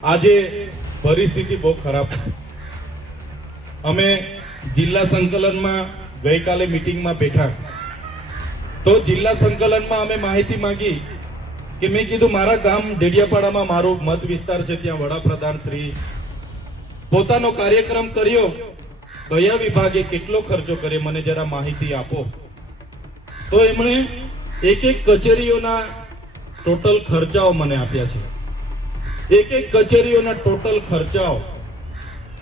આજે પરિસ્થિતિ બહુ ખરાબ છે। અમે જિલ્લા સંકલનમાં ગઈકાલે મીટિંગમાં બેઠા તો જિલ્લા સંકલનમાં અમે માહિતી માંગી કે મેં કીધું મારા ગામ ડેડિયાપાડામાં મારો મત વિસ્તાર છે, ત્યાં વડાપ્રધાન શ્રી પોતાનો કાર્યક્રમ કર્યો, કયા વિભાગે કેટલો ખર્ચો કર્યો મને જરા માહિતી આપો। તો એમણે એક એક કચેરીઓના ટોટલ ખર્ચાઓ મને આપ્યા છે। એક એક કચેરીઓના ટોટલ ખર્ચાઓ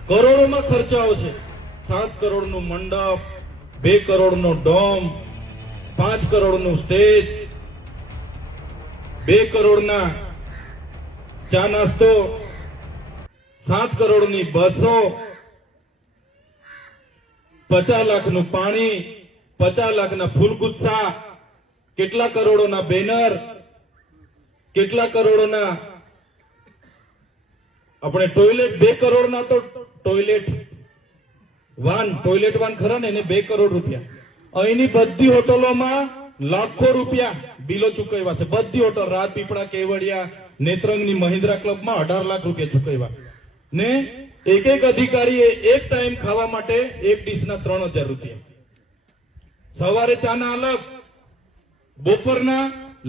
કરોડોમાં ખર્ચાઓ છે। 7 કરોડનું મંડપ, 2 કરોડનો ડોમ, 5 કરોડનું સ્ટેજ, 2 કરોડના ચા નાસ્તો, 7 કરોડની બસો, 50 લાખનું પાણી, 50 લાખના ફૂલગુચ્છા, કેટલા કરોડોના બેનર, કેટલા કરોડોના આપણે ટોયલેટ, 2 કરોડના તો ટોયલેટ વાન ખરા ને એને 2 કરોડ રૂપિયા। અહીંની બધી હોટલોમાં લાખો રૂપિયા બિલો ચૂકવ્યા છે। બધી હોટલ રાજપીપળા, કેવડિયા, નેત્રંગની મહિન્દ્રા ક્લબમાં 18 લાખ રૂપિયા ચૂકવ્યા ને એક એક અધિકારીએ એક ટાઈમ ખાવા માટે એક ડીશના 3000 રૂપિયા। સવારે ચાના અલગ, બપોરના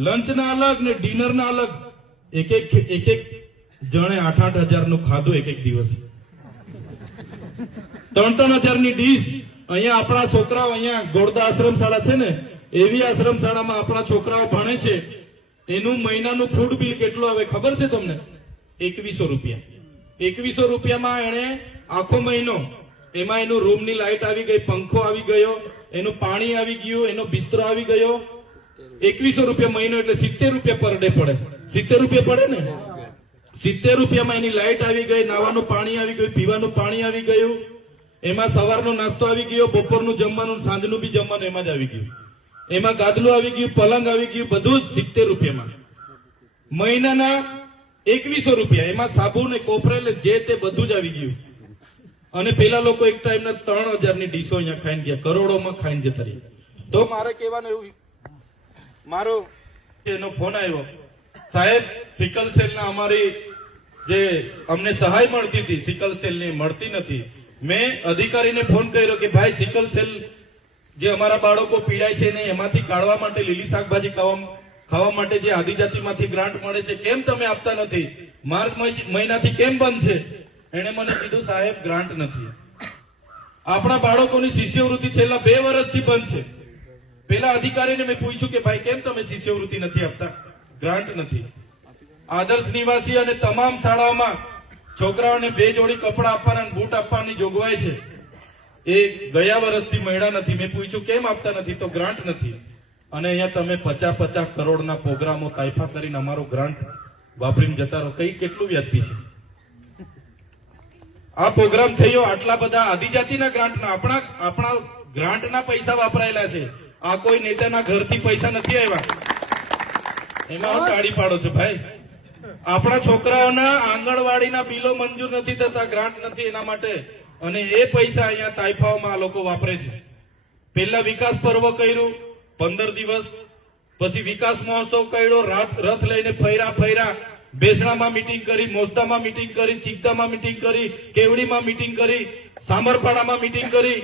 લંચના અલગ ને ડિનરના અલગ। એક એક જણે 8-8 હજારનું ખાધું એક એક દિવસ, 3-3 હજારની ડીશ। અહીંયા આપણા છોકરાઓ, અહીંયા ગોળદા આશ્રમ શાળા છે ને, એવી આશ્રમ શાળામાં આપણા છોકરાઓ ભણે છે, એનું મહિનાનું ફૂડ બિલ કેટલું આવે ખબર છે તમને? 2100 રૂપિયા। 2100 રૂપિયામાં એને આખો મહિનો, એમાં એનું રૂમની લાઇટ આવી ગઈ, પંખો આવી ગયો, એનું પાણી આવી ગયું, એનો બિસ્તરો આવી ગયો। 2100 રૂપિયા મહિનો એટલે 70 રૂપિયા પર ડે પડે। 70 રૂપિયા પડે ને? 70 રૂપિયામાં એની લાઇટ આવી ગઈ, નાવાનું પાણી આવી ગયું, પીવાનું પાણી આવી ગયું, એમાં સવારનો નાસ્તો આવી ગયો, બપોરનું જમવાનું, સાંજનું બી જમવાનું એમાં જ આવી ગયું, એમાં ગાદલું આવી ગયું, પલંગ આવી ગયું, બધું જ 70 રૂપિયામાં। મહિનાના 2100 રૂપિયા, એમાં સાબુ ને કોપરેલ જે તે બધું જ આવી ગયું। અને પેલા લોકો એક ટાઈમના 3000ની ડીશો અહીંયા ખાઈને ગયા, કરોડોમાં ખાઈને જતા રહ્યા। તો મારે કહેવાનું એવું, મારો એનો ફોન આવ્યો, સાહેબ સિકલ સેલના અમારી જે અમને સહાય મળતી હતી સિકલ સેલની મળતી નથી। મેં અધિકારીને ફોન કર્યો કે ભાઈ સિકલ સેલ જે અમારા બાળકો પીડાય છે ને એમાંથી કાઢવા માટે, લીલી શાકભાજી ખાવા માટે જે આદિજાતિમાંથી ગ્રાન્ટ મળે છે કેમ તમે આપતા નથી? માર્ચ મહિનાથી કેમ બંધ છે? એને મને કીધું સાહેબ ગ્રાન્ટ નથી। આપણા બાળકોની શિષ્યવૃત્તિ છેલ્લા 2 વર્ષથી બંધ છે। પેલા અધિકારીને મેં પૂછ્યું કે ભાઈ કેમ તમે શિષ્યવૃત્તિ નથી આપતા? ગ્રાન્ટ નથી। આદર્શ નિવાસી અને તમામ શાળાઓમાં છોકરાઓને 2 જોડી કપડા આપવાના, બૂટ આપવાની જોગવાઈ છે, એ ગયા વર્ષથી મળ્યા નથી। મેં પૂછ્યું કેમ આપતા નથી? તો ગ્રાન્ટ નથી। અને અહીંયા તમે 50-50 કરોડના પ્રોગ્રામો તાઇફા કરીને અમારો ગ્રાન્ટ વાપરીને જતા રહો, કઈ કેટલું વ્યાજબી છે? આ પ્રોગ્રામ થયો આટલા બધા આદિજાતિના ગ્રાન્ટના, આપણા ગ્રાન્ટના પૈસા વાપરાયેલા છે। આ કોઈ નેતાના ઘરથી પૈસા નથી આવ્યા, એમાં હું તાળી પાડો છો ભાઈ? આપણા છોકરાઓના આંગણવાડીના બિલો મંજૂર નથી થતા, ગ્રાન્ટ નથી એના માટે, અને એ પૈસા અહીંયા તાઇફાઓમાં આ લોકો વાપરે છે। પહેલા વિકાસ પર્વ કર્યું 15 દિવસ, પછી વિકાસ મહોત્સવ કર્યો, રથ લઈને ફર્યા, બેસણામાં મીટિંગ કરી, મોસ્તામાં મીટિંગ કરી, ચિકદામાં મીટિંગ કરી, કેવડીમાં મીટિંગ કરી, સામરપાડામાં મીટિંગ કરી,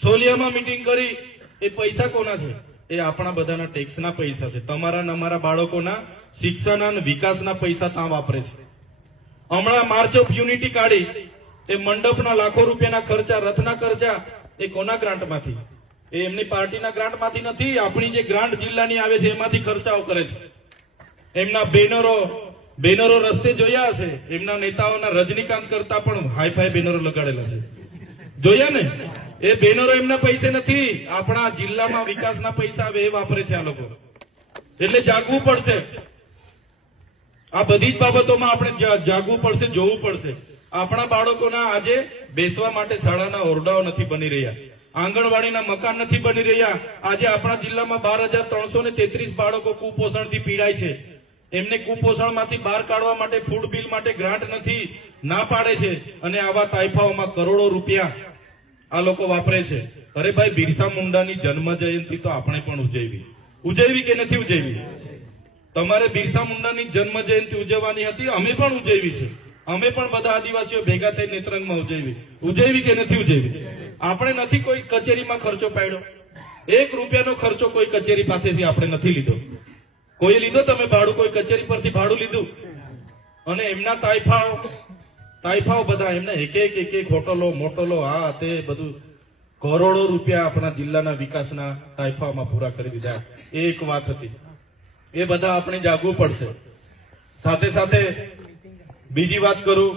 છોલિયામાં મીટિંગ કરી। એ પૈસા કોના છે? એ આપણા બધાના ટેક્સના પૈસા છે। તમારા ને અમારા બાળકોના શિક્ષણના અને વિકાસના પૈસા ત્યાં વાપરે છે। હમણાં માર્ચ ઓફ યુનિટી કાઢી, એ મંડપના લાખો રૂપિયાના ખર્ચા, રથના ખર્ચા, એ કોના ગ્રાન્ટમાંથી? એ એમની પાર્ટીના ગ્રાન્ટમાંથી નથી, આપણી જે ગ્રાન્ટ જિલ્લાની આવે છે એમાંથી ખર્ચાઓ કરે છે। એમના બેનરો રસ્તે જોયા હશે, એમના નેતાઓના રજનીકાંત કરતા પણ હાઈફાઈ બેનરો લગાડેલા છે, જોયા ને? એ બેનરો એમના પૈસે નથી, આપણા જિલ્લામાં વિકાસના પૈસા આવે એ વાપરે છે આ લોકો। એટલે જાગવું પડશે, આ બધી જ બાબતોમાં આપણે જાગવું પડશે, જોવું પડશે। આપણા બાળકોના આજે બેસવા માટે શાળાના ઓરડાઓ નથી બની રહ્યા, આંગણવાડીના મકાન નથી બની રહ્યા। આજે આપણા જિલ્લામાં 12,333 બાળકો કુપોષણથી પીડાય છે। એમને કુપોષણમાંથી બહાર કાઢવા માટે ફૂડ બિલ માટે ગ્રાન્ટ નથી, ના પાડે છે, અને આવા તાઇફાઓમાં કરોડો રૂપિયા આ લોકો વાપરે છે। અરે ભાઈ, બિરસા મુંડાની જન્મ જયંતિ તો આપણે પણ ઉજવવી કે નથી ઉજવવી? તમારે બિરસા મુંડાની જન્મ જયંતિ ઉજવવાની હતી, અમે પણ ઉજવી છે, અમે પણ બધા આદિવાસીઓ ભેગા થઈ નેત્રંગમાં ઉજવી કે નથી ઉજવી? આપણે નથી કોઈ કચેરીમાં ખર્ચો પાડ્યો, 1 રૂપિયાનો ખર્ચો કોઈ કચેરી પાસેથી આપણે નથી લીધો. કોઈ લીધો તમે ભાડું? કોઈ કચેરી પરથી ભાડું લીધું? અને એમના તાઇફાઓ બધા એમના એક એક હોટલો મોટલો આ તે બધું કરોડો રૂપિયા આપણા જિલ્લાના વિકાસના તાઇફામાં પૂરા કરી દીધા. એક વાત હતી, એ બધા આપણે જાગવું પડશે. સાથે સાથે બીજી વાત કરું